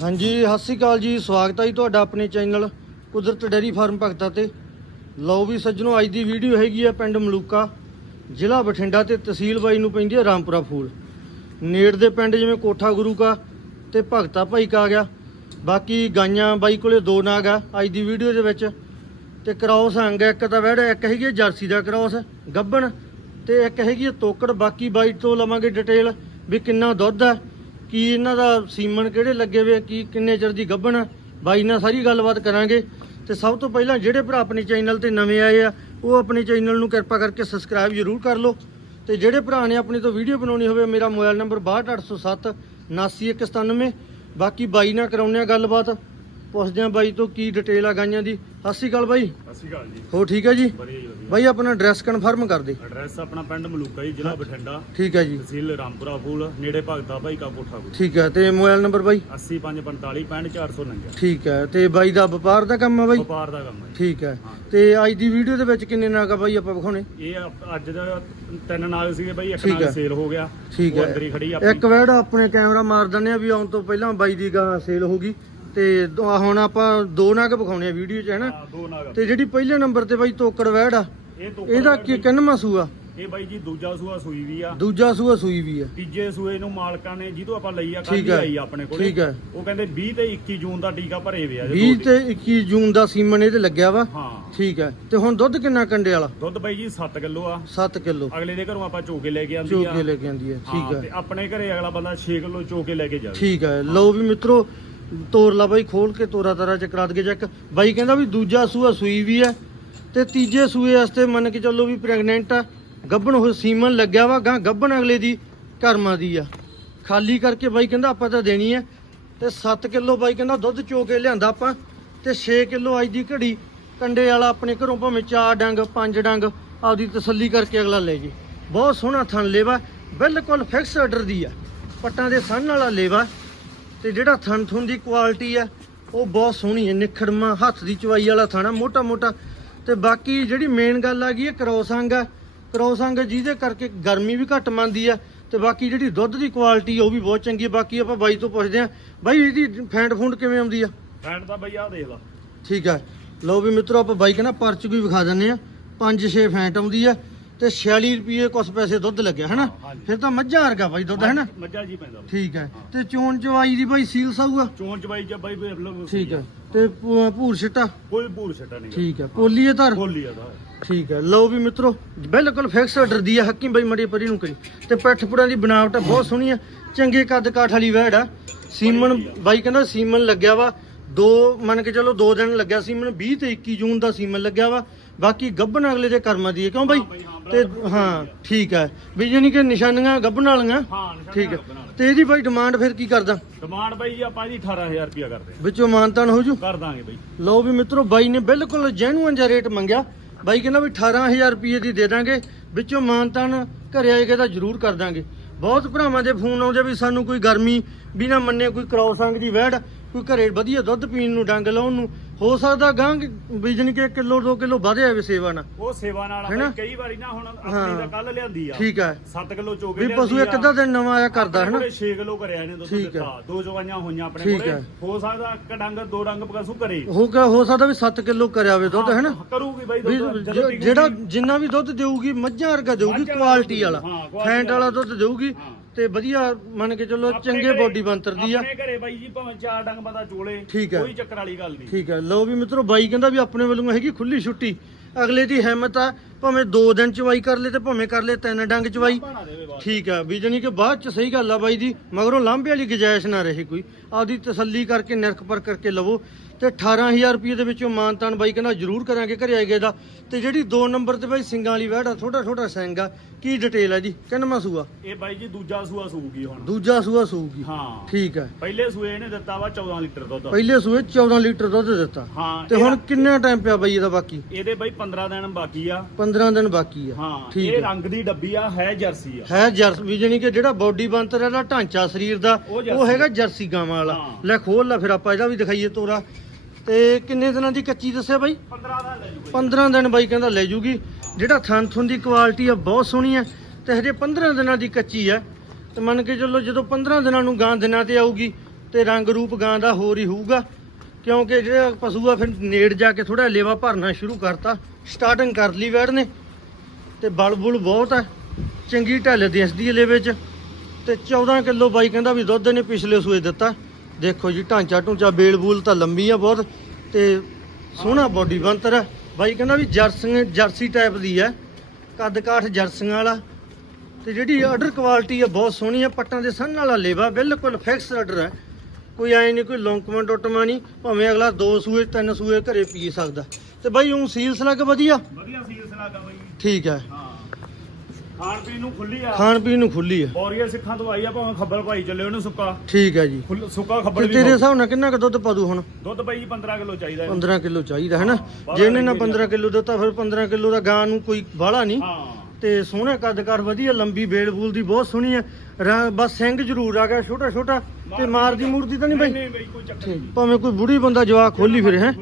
ਹਾਂਜੀ ਸਤਿ ਸ਼੍ਰੀ ਅਕਾਲ ਜੀ ਸਵਾਗਤ ਹੈ ਜੀ ਤੁਹਾਡਾ ਆਪਣੇ ਚੈਨਲ ਕੁਦਰਤ ਡੈਰੀ ਫਾਰਮ ਭਗਤਾ ਤੇ। ਲਓ ਵੀ ਸੱਜਣੋ ਅੱਜ ਦੀ ਵੀਡੀਓ ਹੈਗੀ ਆ ਪਿੰਡ ਮਲੂਕਾ ਜ਼ਿਲ੍ਹਾ ਬਠਿੰਡਾ ਤੇ ਤਹਿਸੀਲ ਬਾਈ ਨੂੰ ਪੈਂਦੀ ਹੈ ਰਾਮਪੁਰਾ ਫੂਲ। ਨੇੜ ਦੇ ਪਿੰਡ ਜਿਵੇਂ ਕੋਠਾ ਗੁਰੂ ਕਾ ਤੇ ਭਗਤਾ ਭਾਈ ਕਾ ਆ ਗਿਆ। ਬਾਕੀ ਗਾਈਆਂ ਬਾਈ ਕੋਲੇ ਦੋ ਨਾਗ ਆ ਅੱਜ ਦੀ ਵੀਡੀਓ ਦੇ ਵਿੱਚ। ਤੇ ਕ੍ਰਾਸ ਅੰਗ ਆ, ਇੱਕ ਤਾਂ ਵੈੜ ਇੱਕ ਹੈਗੀ ਆ ਜਰਸੀ ਦਾ ਕ੍ਰਾਸ ਗੱਬਣ ਤੇ ਇੱਕ ਹੈਗੀ ਆ ਤੋਕੜ। ਬਾਕੀ ਬਾਈ ਤੋਂ ਲਵਾਂਗੇ ਡਿਟੇਲ ਵੀ ਕਿੰਨਾ ਦੁੱਧ ਆ। ਕੀ ਇਹਨਾਂ ਦਾ ਸੀਮਨ ਕਿਹੜੇ ਲੱਗੇ ਵੇ ਕੀ ਕਿੰਨੇ ਚਿਰ ਦੀ ਗੱਭਣ ਆ? ਬਾਈ ਨਾਲ ਸਾਰੀ ਗੱਲਬਾਤ ਕਰਾਂਗੇ। ਤੇ ਸਭ ਤੋਂ ਪਹਿਲਾਂ ਜਿਹੜੇ ਭਰਾ ਆਪਣੇ ਚੈਨਲ ਤੇ ਨਵੇਂ ਆਏ ਆ, ਉਹ ਆਪਣੇ ਚੈਨਲ ਨੂੰ ਕਿਰਪਾ ਕਰਕੇ ਸਬਸਕ੍ਰਾਈਬ ਜ਼ਰੂਰ ਕਰ ਲਓ। ਤੇ ਜਿਹੜੇ ਭਰਾ ਨੇ ਆਪਣੀ ਤੋਂ ਵੀਡੀਓ ਬਣਾਉਣੀ ਹੋਵੇ, ਮੇਰਾ ਮੋਬਾਈਲ ਨੰਬਰ 62807 79197 ਬਾਕੀ ਬਾਈ ਨਾਲ ਕਰਾਉਂਦੇ ਆ ਗੱਲਬਾਤ। ਪੁੱਛਦੇ ਆ ਬਾਈ ਤੋਂ ਕੀ ਡਿਟੇਲ ਆ ਗਾਈਆਂ ਦੀ। ਸਤਿ ਸ਼੍ਰੀ ਅਕਾਲ ਬਾਈ। ਸਤਿ ਸ਼੍ਰੀ ਅਕਾਲ ਜੀ। ਹੋ ਠੀਕ ਹੈ ਜੀ? ਵਧੀਆ ਜੀ ਵਧੀਆ। ਬਾਈ ਆਪਣਾ ਐਡਰੈਸ ਕਨਫਰਮ ਕਰ ਦੇ। ਐਡਰੈਸ ਆਪਣਾ ਪਿੰਡ ਮਲੂਕਾ ਜੀ ਜ਼ਿਲ੍ਹਾ ਬਠਿੰਡਾ। ਠੀਕ ਹੈ ਜੀ। ਤਹਿਸੀਲ ਰਾਮਪੁਰਾ ਫੂਲ ਨੇੜੇ ਭਗਤਾ ਭਾਈ ਕਾ ਕੋਠਾ ਕੋਲ ਠੀਕ ਹੈ ਤੇ ਮੋਬਾਈਲ ਨੰਬਰ ਬਾਈ? 8545 65449 ਠੀਕ ਹੈ ਤੇ ਬਾਈ ਦਾ ਵਪਾਰ ਦਾ ਕੰਮ ਆ ਬਾਈ? ਵਪਾਰ ਦਾ ਕੰਮ ਹੈ ਠੀਕ ਹੈ ਹਾਂ। ਤੇ ਅੱਜ ਦੀ ਵੀਡੀਓ ਦੇ ਵਿੱਚ ਕਿੰਨੇ ਨਾਗਾ ਬਾਈ ਆਪਾਂ ਵਿਖਾਉਣੇ? ਇਹ ਅੱਜ ਦਾ ਤਿੰਨ ਨਾਗ ਸੀਗੇ ਬਾਈ ਇੱਕ ਨਾਗ ਹੈ। ਸੇਲ ਹੋ ਗਿਆ। ਠੀਕ ਉਹ ਹੈ ਹੀ ਇੱਕ ਵੈੜ ਆਪਣੇ ਕੈਮਰਾ ਮਾਰ ਦਿੰਦੇ ਆ ਵੀ ਆਉਣ ਤੋਂ ਪਹਿਲਾਂ ਬਾਈ ਦੀ ਗਾਂ ਸੇਲ ਹੋ ਗਈ। ਤੇ ਦੋ- ਆਹ ਹੁਣ ਆਪਾਂ ਦੋ ਨਾਗ ਵਿਖਾਉਣੇ ਆ ਵੀਡੀਓ 'ਚ ਹੈ ਨਾ? ਹਾਂ, ਦੋ ਨਾਗ। ਤੇ ਜਿਹੜੀ ਪਹਿਲੇ ਨੰਬਰ ਤੇ ਬਾਈ ਤੋਕੜ ਵੈੜ ਆ ਇਹ ਤੋਂ ਇਹਦਾ ਕੀ ਕਿੰਨਵਾਂ ਸੂਆ? ਇਹ ਬਾਈ ਜੀ ਦੂਜਾ ਸੂਆ ਸੂਈ ਵੀ ਆ। ਦੂਜਾ ਸੂਆ ਸੂਈ ਵੀ ਆ। ਤੀਜੇ ਸੂਏ ਨੂੰ ਮਾਲਕਾਂ ਨੇ ਜਿਹਦੋਂ ਆਪਾਂ ਲਈ ਆ ਠੀਕ ਹੈ। ਆ ਆਪਣੇ ਕੋਲੇ। ਠੀਕ ਹੈ ਉਹ ਕਹਿੰਦੇ 20 ਤੇ 21 ਜੂਨ ਦਾ ਟੀਕਾ ਭਰੇ ਵੇ ਆ ਜੇ 20 ਦੋ ਤੇ 21 ਜੂਨ ਦਾ ਸੀਮਨ ਇਹਦੇ ਲੱਗਿਆ ਵਾ। ਹਾਂ। ਠੀਕ ਹੈ ਤੇ ਹੁਣ ਦੁੱਧ ਕਿੰਨਾ ਕੰਡੇ ਵਾਲਾ? ਦੁੱਧ ਬਾਈ ਜੀ 7 ਕਿਲੋ ਆ। 7 ਕਿਲੋ। ਅਗਲੇ ਦੇ ਘਰੋਂ ਆਪਾਂ ਚੋਕੇ ਲੈ ਕੇ ਆਂਦੀ ਆ। ਕੇ ਲੈ ਕੇ ਆਂਦੀ ਹੈ ਠੀਕ ਹਾਂ, ਹੈ ਤੇ ਆਪਣੇ ਘਰੇ ਅਗਲਾ ਬੰਦਾ 6 ਕਿਲੋ ਚੋਕੇ ਲੈ ਕੇ ਜਾਵੇ। ਠੀਕ ਹੈ ਲਓ ਵੀ ਮਿੱਤਰੋ ਤੋਰ ਲਾ ਬਾਈ, ਖੋਲ ਕੇ ਤੋਰਾ ਤਾਰਾ ਚ ਕਰਾ ਦਗੇ ਚੈੱਕ ਬਾਈ ਕਹਿੰਦਾ ਵੀ ਦੂਜਾ ਸੂਆ ਸੂਈ ਵੀ ਹੈ ਤੇ ਤੀਜੇ ਸੂਏ ਵਾਸਤੇ ਮੰਨ ਕੇ ਚੱਲੋ ਵੀ ਪ੍ਰੈਗਨੈਂਟ ਆ। ਗੱਭਣ ਹੋ ਸੀਮਨ ਲੱਗਿਆ ਵਾ, ਗਾਂ ਗੱਭਣ ਅਗਲੇ ਦੀ ਕਰਮਾਂ ਦੀ ਆ। ਖਾਲੀ ਕਰਕੇ ਬਾਈ ਕਹਿੰਦਾ ਆਪਾਂ ਤਾਂ ਦੇਣੀ ਹੈ ਤੇ 7 ਕਿਲੋ ਬਾਈ ਕਹਿੰਦਾ ਦੁੱਧ ਚੋ ਕੇ ਲਿਆਂਦਾ ਆਪਾਂ। ਤੇ 6 ਕਿਲੋ ਅੱਜ ਦੀ ਘੜੀ, ਕੰਡੇ ਵਾਲਾ ਆਪਣੇ ਘਰੋਂ ਭਾਵੇਂ 4 ਡੰਗ 5 ਡੰਗ, ਆਪਦੀ ਤਸੱਲੀ ਕਰਕੇ ਅਗਲਾ ਲੈ ਜੇ। ਬਹੁਤ ਸੋਹਣਾ ਥਣ ਲੇਵਾ, ਬਿਲਕੁਲ ਫਿਕਸ ਆਰਡਰ ਦੀ ਆ। ਪੱਟਾਂ ਦੇ ਸੰਨ ਵਾਲਾ ਲੇਵਾ। ਤੇ ਜਿਹੜਾ ਥਣ ਥੁਣ ਦੀ ਕੁਆਲਿਟੀ ਆ ਉਹ ਬਹੁਤ ਸੋਹਣੀ ਹੈ। ਨਿਖੜਮਾ ਹੱਥ ਦੀ ਚਵਾਈ ਵਾਲਾ ਥਾਣਾ ਮੋਟਾ ਮੋਟਾ। ਤੇ ਬਾਕੀ ਜਿਹੜੀ ਮੇਨ ਗੱਲ ਆ ਗਈ ਹੈ ਕਰੋਸ ਅੰਗ ਆ ਕਰੋਸ ਅੰਗ ਜਿਹਦੇ ਕਰਕੇ ਗਰਮੀ ਵੀ ਘੱਟ ਮੰਨਦੀ ਆ ਤੇ ਬਾਕੀ ਜਿਹੜੀ ਦੁੱਧ ਦੀ ਕੁਆਲਿਟੀ ਉਹ ਵੀ ਬਹੁਤ ਚੰਗੀ ਹੈ ਬਾਕੀ ਆਪਾਂ ਬਾਈ ਤੋਂ ਪੁੱਛਦੇ ਆ ਬਾਈ ਇਹਦੀ ਫੈਂਟ ਫੂੰਡ ਕਿਵੇਂ ਆਉਂਦੀ ਆ? ਫੈਂਟ ਤਾਂ ਬਈ ਆਹ ਦੇਖ ਲਾ। ਠੀਕ ਹੈ ਲਓ ਵੀ ਮਿੱਤਰੋ ਆਪਾਂ ਬਾਈ ਕਹਿੰਦਾ ਪਰਚ ਵੀ ਵਿਖਾ ਦਿੰਨੇ ਆ। 5-6 ਫੈਂਟ ਆਉਂਦੀ ਆ। ਤੇ 46 ਰੁਪਏ ਕੁਛ ਪੈਸੇ ਦੁੱਧ ਲੱਗਿਆ ਹਨਾ? ਹਾਂਜੀ। ਫਿਰ ਤਾਂ ਮੱਝਾਂ ਵਰਗਾ ਬਾਈ ਦੁੱਧ ਹੈ ਨਾ ਮੱਝਾ ਜੀ ਪੈਂਦਾ। ਠੀਕ ਹੈ। ਤੇ ਚੋਣ ਚਵਾਈ ਦੀ ਬਾਈ ਸੀਲ ਸਾਊਗਾ? ਚੋਣ ਚਬਾਈ ਚ ਬਾਈ ਵੇਖ ਲਓ ਠੀਕ ਹੈ। ਤੇ ਭੂ- ਭੂਰ ਛਿੱਟਾ ਕੋਈ ਭੂਰ ਛੱਟਾ ਨਹੀਂ ਠੀਕ ਹੈ। ਪੋਲੀ ਹੈ ਧਰ? ਬੋਲੀ ਆਦਾ ਠੀਕ ਹੈ। ਲਓ ਵੀ ਮਿੱਤਰੋ ਬਿਲਕੁਲ ਫਿਕਸ ਆਰਡਰ ਦੀ ਆ ਹੱਕੀ ਬਾਈ ਮੜੀ ਪਰੀ ਨੂੰ ਕਰੀ ਤੇ ਪੈਠਪੁੜਾਂ ਦੀ ਬਣਾਵਟ ਬਹੁਤ ਸੋਹਣੀ ਆ। ਚੰਗੇ ਕੱਦ ਕਾਠ ਵਾਲੀ ਵਹਿੜ ਆ। ਸੀਮਨ ਬਾਈ ਕਹਿੰਦਾ ਸੀਮਨ ਲੱਗਿਆ ਵਾ। ਦੋ ਮੰਨ ਕੇ ਚਲੋ ਦੋ ਦਿਨ ਲੱਗਿਆ ਸੀਮਨ। 20 ਤੇ 21 ਜੂਨ ਦਾ ਸੀਮਨ ਲੱਗਿਆ ਵਾ। ਬਾਕੀ ਗੱਬਨ ਅਗਲੇ ਦੇ ਕਰਮਾਂ ਦੀ ਹੈ ਕਿਉਂ ਬਾਈ? ਤੇ ਹਾਂ ਠੀਕ ਹੈ। ਵੀ ਜਾਨੀ ਕਿ ਨਿਸ਼ਾਨੀਆਂ ਗੱਬਨ ਵਾਲੀਆਂ ਹਾਂ ਠੀਕ ਹੈ। ਤੇ ਇਹਦੀ ਬਾਈ ਡਿਮਾਂਡ ਫਿਰ ਕੀ ਕਰਦਾ? ਡਿਮਾਂਡ ਬਾਈ ਜੀ ਆਪਾਂ ਜੀ 18000 ਰੁਪਿਆ ਕਰਦੇ ਵਿੱਚੋਂ ਮਾਨਤਾਨ ਹੋ ਜੂ। ਕਰ ਦਾਂਗੇ ਬਾਈ। ਲਓ ਵੀ ਮਿੱਤਰੋ ਬਾਈ ਨੇ ਬਿਲਕੁਲ ਜੈਨੂਅਨ ਜਿਹਾ ਰੇਟ ਮੰਗਿਆ। ਬਾਈ ਕਹਿੰਦਾ ਵੀ 18000 ਰੁਪਏ ਦੀ ਦੇ ਦਾਂਗੇ। ਵਿੱਚੋਂ ਮਾਨਤਾਨ ਘਰੇ ਆਏਗਾ ਤਾਂ ਜ਼ਰੂਰ ਕਰ ਦਾਂਗੇ। ਬਹੁਤ ਭਰਾਵਾਂ ਦੇ ਫੋਨ ਆਉਂਦੇ ਵੀ ਸਾਨੂੰ ਕੋਈ ਗਰਮੀ ਵੀ ਨਾ ਮੰਨੇ ਕੋਈ ਕ੍ਰੋਸ ਅੰਗ ਦੀ ਵਹਿੜ। ਕੋਈ ਘਰੇ ਵਧੀਆ ਦੁੱਧ ਪੀਣ ਨੂੰ ਡੰਗ ਲਾਉਣ ਨੂੰ ਹੋ ਸਕਦਾ ਗਾਂ ਵੀ ਜਾਣੀ ਕਿ ਕਿਲੋ 2 ਕਿਲੋ ਵਧਿਆ ਵੇ ਸੇਵਾ ਨਾਲ। ਉਹ ਸੇਵਾ ਨਾਲ ਹੈਨਾ? ਬਾਈ ਕਈ ਵਾਰੀ ਨਾ ਹੁਣ। ਆਪਣੀ ਤਾਂ ਕੱਲ ਲਿਆਂਦੀ ਆ। ਠੀਕ ਹੈ 7 ਕਿਲੋ ਚੋਕੇ ਵੀ ਪਸ਼ੂ ਇੱਕ ਅੱਧਾ ਦਿਨ ਨਵਾਂ ਆਇਆ ਕਰਦਾ ਹੈ ਨਾ? 6 ਕਿਲੋ ਕਰਿਆ ਨੇ ਦੁੱਧ। ਦਿੱਤਾ। ਦੋ ਜਵਾਈਆਂ ਹੋਈਆਂ ਆਪਣੇ ਕੋਲੇ। ਹੈ। ਸਕਦਾ ਇੱਕ ਡੰਗ ਦੋ ਡੰਗ ਪਕਸੂ ਕਰੇ। ਹੋ ਗਿਆ ਹੋ ਸਕਦਾ ਵੀ 7 ਕਿਲੋ ਕਰਿਆ ਵੇ ਦੁੱਧ ਹੈ ਨਾ? ਕਰੂਗੀ ਬਾਈ ਦੁੱਧ। ਜਿਹੜਾ ਜਿੰਨਾ ਵੀ ਦੁੱਧ ਦੇਊਗੀ ਮੱਝਾਂ ਵਰਗਾ ਦੇਊਗੀ ਕੁਆਲਿਟੀ ਵਾਲਾ ਫੈਂਟ ਵਾਲਾ ਦੁੱਧ ਦੇਊਗੀ। ਤੇ ਵਧੀਆ ਮੰਨ ਕੇ ਚੱਲੋ ਆਪਣੇ ਚੰਗੇ ਘਰੇ- ਬੋਡੀ ਬੰਤਰਦੀ ਆ। ਆਪਣੇ ਘਰੇ ਬਾਈ ਜੀ ਭਾਵੇਂ ਚਾਰ ਡੰਗ ਬੰਦਾ ਚੋਲੇ ਠੀਕ ਹੈ। ਕੋਈ ਚੱਕਰ ਵਾਲੀ ਗੱਲ ਨਹੀਂ। ਠੀਕ ਹੈ। ਲਓ ਵੀ ਮਿੱਤਰੋ ਬਾਈ ਕਹਿੰਦਾ ਵੀ ਆਪਣੇ ਵੱਲੋਂ ਹੈਗੀ ਖੁੱਲੀ ਛੁੱਟੀ। ਅਗਲੇ ਦੀ ਹਿੰਮਤ ਆ। ਭਾਵੇਂ 2 ਦਿਨ ਚਵਾਈ ਕਰ ਲੇ ਤੇ ਭਾਵੇਂ ਕਰ ਲੇ ਤਿੰਨ ਡੰਗ ਚਵਾਈ। ਠੀਕ ਆ ਵੀ ਜਾਣੀ ਕਿ ਬਾਅਦ ਚ ਸਹੀ ਗੱਲ ਆ ਬਾਈ ਦੀ ਮਗਰੋਂ ਲਾਂਭੇ ਵਾਲੀ ਗੁਜਾਇਸ਼ ਨਾ ਰਹੇ ਕੋਈ। ਆਪਦੀ ਤਸੱਲੀ ਕਰਕੇ ਨਿਰਖ ਪਰ ਕਰਕੇ ਲਵੋ। ਤੇ 18000 ਰੁਪਏ ਦੇ ਵਿੱਚੋਂ ਮਾਨਤਾਨ ਬਾਈ ਕਹਿੰਦਾ ਜ਼ਰੂਰ ਕਰਾਂਗੇ ਘਰੇ ਆਏਗੇ ਦਾ। ਤੇ ਜਿਹੜੀ 2 ਨੰਬਰ ਤੇ ਬਾਈ ਸਿੰਘਾਂ ਵਾਲੀ ਵਹਿੜਾ ਛੋਟਾ ਛੋਟਾ ਸਿੰਘ ਆ ਕੀ ਡਿਟੇਲ ਆ ਜੀ? ਕਿੰਨਵਾਂ ਸੂਆ? ਇਹ ਬਾਈ ਜੀ ਦੂਜਾ ਸੂਆ ਸੂਗੀ ਹੁਣ। ਦੂਜਾ ਸੂਆ ਸੂਗੀ ਹਾਂ। ਠੀਕ ਹੈ ਪਹਿਲੇ ਸੂਏ ਇਹਨੇ ਦਿੱਤਾ ਵਾ 14 ਲੀਟਰ ਦੁੱਧ। ਪਹਿਲੇ ਸੂਏ 14 ਲੀਟਰ ਦੁੱਧ ਦਿੱਤਾ। ਹਾਂ ਤੇ ਹੁਣ ਕਿੰਨਾ ਟਾਈਮ ਪਿਆ ਬਾਈ ਇਹਦਾ ਬਾਕੀ? ਇਹਦੇ ਬਾਈ 15 ਦਿਨ ਬਾਕੀ ਆ। 15 ਦਿਨ ਬਾਕੀ ਆ। ਹਾਂ ਠੀਕ ਇਹ ਹੈ ਰੰਗ ਦੀ ਡੱਬੀ ਆ ਹੈ ਜਰਸੀ ਆ। ਹੈ ਜਰਸ ਵੀ ਜਾਣੀ ਕਿ ਜਿਹੜਾ ਬਾਡੀ ਬੰਤਰ ਇਹਦਾ ਢਾਂਚਾ ਸਰੀਰ ਦਾ ਉਹ ਜਰਸੀ। ਉਹ ਹੈਗਾ ਜਰਸੀ ਗਾਵਾਂ ਵਾਲਾ। ਹਾਂ। ਲੈ ਖੋਲ ਲੈ ਫਿਰ ਆਪਾਂ ਇਹਦਾ ਵੀ ਦਿਖਾਈਏ ਤੋਰਾ। ਤੇ ਕਿੰਨੇ ਦਿਨਾਂ ਦੀ ਕੱਚੀ ਦੱਸਿਆ ਬਾਈ? 15 ਦਿਨ ਲੈ ਜੂਗਾ। 15 ਦਿਨ ਬਾਈ ਕਹਿੰਦਾ ਲੈ ਜੂਗੀ। ਜਿਹੜਾ ਥਣ ਥੁਣ ਦੀ ਕੁਆਲਿਟੀ ਆ ਬਹੁਤ ਸੋਹਣੀ ਆ। ਤੇ ਹਜੇ 15 ਦਿਨਾਂ ਦੀ ਕੱਚੀ ਆ। ਤੇ ਮੰਨ ਕੇ ਚੱਲੋ ਜਦੋਂ 15 ਦਿਨਾਂ ਨੂੰ ਗਾਂ ਦਿਨਾਂ ਤੇ ਆਊਗੀ ਤੇ ਰੰਗ ਰੂਪ ਗਾਂ ਦਾ ਹੋਰ ਹੀ ਹੋਊਗਾ। ਕਿਉਂਕਿ ਜਿਹੜਾ ਪਸ਼ੂ ਆ ਫਿਰ ਨੇੜ ਜਾ ਕੇ ਥੋੜਾ ਲੇਵਾ ਭਰਨਾ ਸ਼ੁਰੂ ਕਰਤਾ। ਸਟਾਰਟਿੰਗ ਕਰ ਲਈ ਵੈੜ ਨੇ। ਤੇ ਬਲ ਬੁਲ ਬਹੁਤ ਹੈ ਚੰਗੀ ਢੱਲ ਦਿਸਦੀ ਹੈ ਲੇਵੇ ਚ। ਤੇ 14 ਕਿਲੋ ਬਾਈ ਕਹਿੰਦਾ ਵੀ ਦੁੱਧ ਨੇ ਪਿਛਲੇ ਸੂਏ ਦਿੱਤਾ। ਦੇਖੋ ਜੀ, ਢਾਂਚਾ ਢੂੰਚਾ ਬੇਲ ਬੂਲ ਤਾਂ ਲੰਮੀ ਆ ਬਹੁਤ। ਤੇ ਸੋਹਣਾ ਬੋਡੀ ਬੰਤਰ ਹੈ ਬਾਈ ਕਹਿੰਦਾ ਵੀ ਜਰਸੀ ਜਰਸੀ ਟਾਈਪ ਦੀ ਹੈ ਕੱਦ ਕਾਠ ਜਰਸੀਆਂ ਵਾਲਾ। ਤੇ ਜਿਹੜੀ ਆਰਡਰ ਕੁਆਲਿਟੀ ਆ ਬਹੁਤ ਸੋਹਣੀ ਆ। ਪੱਟਾਂ ਦੇ ਸੰਨ ਵਾਲਾ ਲੇਵਾ ਬਿਲਕੁਲ ਫਿਕਸ ਆਰਡਰ ਹੈ ਕੋਈ ਐ ਨਹੀਂ, ਕੋਈ ਲੌਂਕਮੈਂਟ ਟੁੱਟਮਾ ਨਹੀਂ। ਭਾਵੇਂ ਅਗਲਾ ਦੋ ਸੂਏ, ਤਿੰਨ ਸੂਏ ਘਰੇ ਪੀ ਸਕਦਾ। ਤੇ ਬਾਈ ਉਹ ਸੀਲਸ ਲੱਗ ਵਧੀਆ? ਵਧੀਆ ਸੀਲਸ ਲੱਗਾ ਬਾਈ। ਠੀਕ ਹੈ। ਹਾਂ। ਖਾਣ ਪੀਣ ਨੂੰ ਖੁੱਲੀ ਆ। ਖਾਣ ਪੀਣ ਨੂੰ ਖੁੱਲੀ ਹੈ ਬੋਰੀਆ ਸਿੱਖਾਂ ਤੋਂ ਆਈ ਆ ਭਾਵੇਂ ਖੱਬਲ ਭਾਈ ਚੱਲੇ ਉਹਨੂੰ ਸੁੱਕਾ। ਠੀਕ ਹੈ ਜੀ। ਸੁੱਕਾ ਖੱਬਲ ਵੀ ਤੇਰੇ। ਹਿਸਾਬ ਨਾਲ ਕਿੰਨਾ ਕੁ ਦੁੱਧ ਪਾ ਦੂ ਹੁਣ? ਦੁੱਧ ਬਾਈ 15 ਕਿਲੋ ਚਾਹੀਦਾ ਇਹਨੂੰ। 15 ਕਿਲੋ ਚਾਹੀਦਾ ਹੈ ਨਾ? ਜੇ ਇਹਨੇ ਨਾ ਨਹੀਂ 15 ਕਿਲੋ ਦਿੱਤਾ ਫਿਰ 15 ਕਿਲੋ ਦਾ ਗਾਂ ਨੂੰ ਕੋਈ ਬਾਹਲਾ ਨਹੀਂ। ਹਾਂ। ਤੇ ਸੋਹਣਾ ਕੱਦਕਾਰ ਵਧੀਆ ਲੰਬੀ ਬੇਲ ਬੂਲ ਦੀ ਬਹੁਤ ਸੋਹਣੀ ਹੈ ਬਸ ਸਿੰਘ ਜ਼ਰੂਰ ਆ ਗਿਆ ਛੋਟਾ ਛੋਟਾ ਤੇ ਮਾਰਦੀ ਮੂਰਦੀ ਤਾਂ ਨਹੀਂ ਬਾਈ? ਨਹੀਂ ਬਾਈ ਕੋਈ ਚੱਕਰ ਠੀਕ ਨਹੀਂ। ਭਾਵੇਂ ਕੋਈ ਬੁੜੀ ਬੰਦਾ ਜਵਾਕ ਖੋਲੀ ਫਿਰ ਹੈ।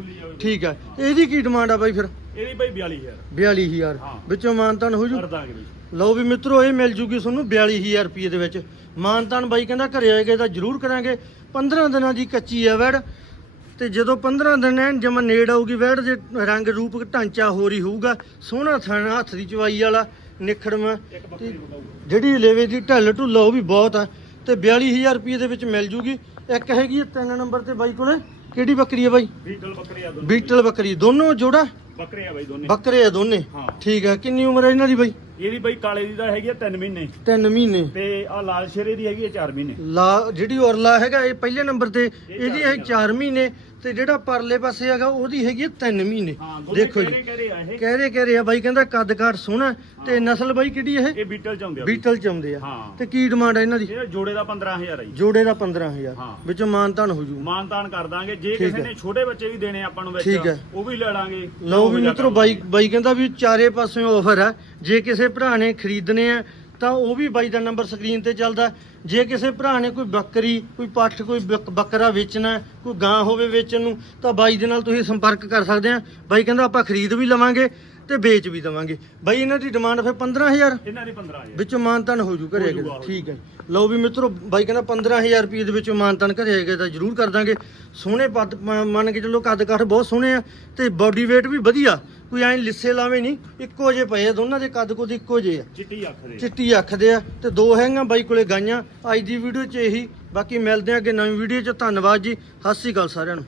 ਠੀਕ ਹੈ ਇਹਦੀ ਕੀ ਡਿਮਾਂਡ ਆ ਬਾਈ ਫਿਰ? ਇਹਦੀ ਬਾਈ 42000 42000 ਹਾਂ। ਵਿੱਚੋਂ ਮਾਨਤਾਨ ਹੋ ਜੂ? ਬਾਈ। ਲਓ ਵੀ ਮਿੱਤਰੋ ਇਹ ਮਿਲ ਜੂਗੀ ਤੁਹਾਨੂੰ 42000 ਰੁਪਏ ਦੇ ਵਿੱਚ। ਮਾਨਤਾਨ ਬਾਈ ਕਹਿੰਦਾ ਘਰੇ ਆਏਗੇ ਤਾਂ ਜ਼ਰੂਰ ਕਰਾਂਗੇ। 15 ਦਿਨਾਂ ਦੀ ਕੱਚੀ ਆ ਵੈੜ। ਤੇ ਜਦੋਂ 15 ਦਿਨ ਐਨ ਜਮ ਨੇੜ ਆਊਗੀ ਵੈੜ ਦੇ ਰੰਗ ਰੂਪ ਢਾਂਚਾ ਹੋਰ ਹੀ ਹੋਊਗਾ। ਸੋਹਣਾ ਥਣ ਹੱਥ ਦੀ ਚਵਾਈ ਵਾਲਾ ਨਿਖੜਵਾ ਇੱਕ ਬੱਕਰੀ ਬਤਾਓ ਜਿਹੜੀ ਲੇਵੇ ਦੀ ਢੱਲ ਢੁੱਲਾ ਉਹ ਵੀ ਬਹੁਤ ਆ। ਤੇ 42000 ਰੁਪਏ ਦੇ ਵਿੱਚ ਮਿਲ ਜੂਗੀ। ਇੱਕ ਹੈਗੀ ਹੈ ਤਿੰਨ ਨੰਬਰ ਤੇ ਬਾਈ ਕੋਲੇ। ਕਿਹੜੀ ਬੱਕਰੀ ਹੈ ਬਾਈ? ਬੀਟਲ ਬੱਕਰੀ ਆ ਦੋਨੋਂ ਬੀਟਲ ਬੱਕਰੀ ਦੋਨੋਂ ਜੋੜਾ? ਬੱਕਰੇ ਆ ਬਾਈ ਦੋਨੇ। ਬੱਕਰੇ ਆ ਦੋਨੇ। ਹਾਂ। ਠੀਕ ਹੈ ਕਿੰਨੀ ਉਮਰ ਹੈ ਇਹਨਾਂ ਦੀ ਬਾਈ? ਇਹਦੀ ਬਾਈ ਕਾਲੇ ਦੀ ਤਾਂ ਹੈਗੀ ਆ 3 ਮਹੀਨੇ। 3 ਮਹੀਨੇ। ਤੇ ਆ ਲਾਲ ਸ਼ੇਰੇ ਦੀ ਹੈਗੀ ਆ 4 ਮਹੀਨੇ। ਲਾ ਜਿਹੜੀ ਉਰਲਾ ਹੈਗਾ ਇਹ ਪਹਿਲੇ ਨੰਬਰ ਤੇ ਇਹਦੀ ਹੈ 4 ਮਹੀਨੇ। ਤੇ ਜਿਹੜਾ ਪਰਲੇ ਪਾਸੇ ਹੈਗਾ ਉਹਦੀ ਹੈਗੀ 3 ਮਹੀਨੇ। ਹਾਂ ਦੋਨੇ ਦੇਖੋ ਜੀ। ਕਹਿ ਰਹੇ ਆ ਇਹ? ਕਹਿ ਰਹੇ ਕਹਿ ਰਹੇ ਆ? ਬਾਈ ਕਹਿੰਦਾ ਕੱਦ ਕਾਠ ਸੋਹਣਾ ਤੇ ਨਸਲ ਬਾਈ ਕਿਹੜੀ ਇਹ? ਇਹ ਬੀਟਲ ਚ ਆਉਂਦੇ ਆ। ਬਾਈ। ਬੀਟਲ ਚ ਆਉਂਦੇ ਆ। ਹਾਂ। ਤੇ ਕੀ ਡਿਮਾਂਡ ਹੈ ਇਹਨਾਂ ਦੀ? ਇਹ ਜੋੜੇ ਦਾ 15000 ਆ ਜੀ। ਜੋੜੇ ਦਾ 15000 ਹਾਂ। ਵਿੱਚੋਂ ਮਾਨਤਾਨ ਹੋ ਜੂ। ਮਾਨਤਾਨ ਕਰ ਦਾਂਗੇ। ਜੇ ਠੀਕ ਕਿਸੇ ਹੈ। ਨੇ ਛੋਟੇ ਬੱਚੇ ਵੀ ਦੇਣੇ ਆਪਾਂ ਨੂੰ ਠੀਕ ਹੈ। ਵਿੱਚ ਉਹ ਵੀ ਲੈ ਲਾਂਗੇ। ਲਓ ਵੀ ਮਿੱਤਰੋ ਬਾਈ ਬਾਈ ਕਹਿੰਦਾ ਵੀ ਚਾਰੇ ਪਾਸਿਓਂ ਆਫਰ ਆ। ਜੇ ਕਿਸੇ ਭਰਾ ਨੇ ਖਰੀਦਣੇ ਆ ਤਾਂ ਉਹ ਵੀ ਬਾਈ ਦਾ ਨੰਬਰ ਸਕਰੀਨ ਤੇ ਚੱਲਦਾ ਜੇ ਕਿਸੇ ਭਰਾ ਨੇ ਕੋਈ ਬੱਕਰੀ ਕੋਈ ਪੱਠ ਕੋਈ ਬੱਕ- ਬੱਕਰਾ ਵੇਚਣਾ ਕੋਈ ਗਾਂ ਹੋਵੇ ਵੇਚਣ ਨੂੰ ਤਾਂ ਬਾਈ ਦੇ ਨਾਲ ਤੁਸੀਂ ਸੰਪਰਕ ਕਰ ਸਕਦੇ ਆ। ਬਾਈ ਕਹਿੰਦਾ ਆਪਾਂ ਖਰੀਦ ਵੀ ਲਵਾਂਗੇ ਤੇ ਵੇਚ ਵੀ ਦਵਾਂਗੇ। ਬਾਈ ਇਹਨਾਂ ਦੀ ਡਿਮਾਂਡ ਫਿਰ 15000 ਇਹਨਾਂ ਦੀ 15000 ਵਿੱਚੋਂ ਮਾਨਤਨ ਹੋ ਜੂ ਘਰੇ ਠੀਕ ਹੈ ਲਓ ਵੀ ਮਿੱਤਰੋ ਬਾਈ ਕਹਿੰਦਾ 15000 ਰੁਪਏ ਦੇ ਵਿੱਚੋਂ ਮਾਨਤਨ ਘਰੇ ਆਏਗਾ ਤਾਂ ਜ਼ਰੂਰ ਕਰ ਦਾਂਗੇ। ਸੋਹਣੇ ਮੰਨ ਕੇ ਚੱਲੋ ਕੱਦ ਕਾਠ ਬਹੁਤ ਸੋਹਣੇ ਆ ਤੇ ਬਾਡੀ weight ਵੀ ਵਧੀਆ। ਕੋਈ ਐਂ ਲਿੱਸੇ ਲਾਵੇਂ ਨਹੀਂ ਇੱਕੋ ਜਿਹੇ ਪਏ ਆ ਦੋਨਾਂ ਦੇ ਕੱਦ ਕੁੱਦ ਇੱਕੋ ਜਿਹੇ ਆ। ਚਿੱਟੀ ਅੱਖ ਦੇ। ਚਿੱਟੀ ਅੱਖ ਦੇ ਆ ਤੇ ਦੋ ਹੈਗੀਆਂ ਬਾਈ ਕੋਲੇ ਗਾਈਆਂ। ਅੱਜ ਦੀ ਵੀਡੀਓ 'ਚ ਇਹੀ ਬਾਕੀ ਮਿਲਦੇ ਆ ਅੱਗੇ ਨਵੀਂ ਵੀਡੀਓ 'ਚ। ਧੰਨਵਾਦ ਜੀ ਸਤਿ ਸ਼੍ਰੀ ਅਕਾਲ ਸਾਰਿਆਂ ਨੂੰ।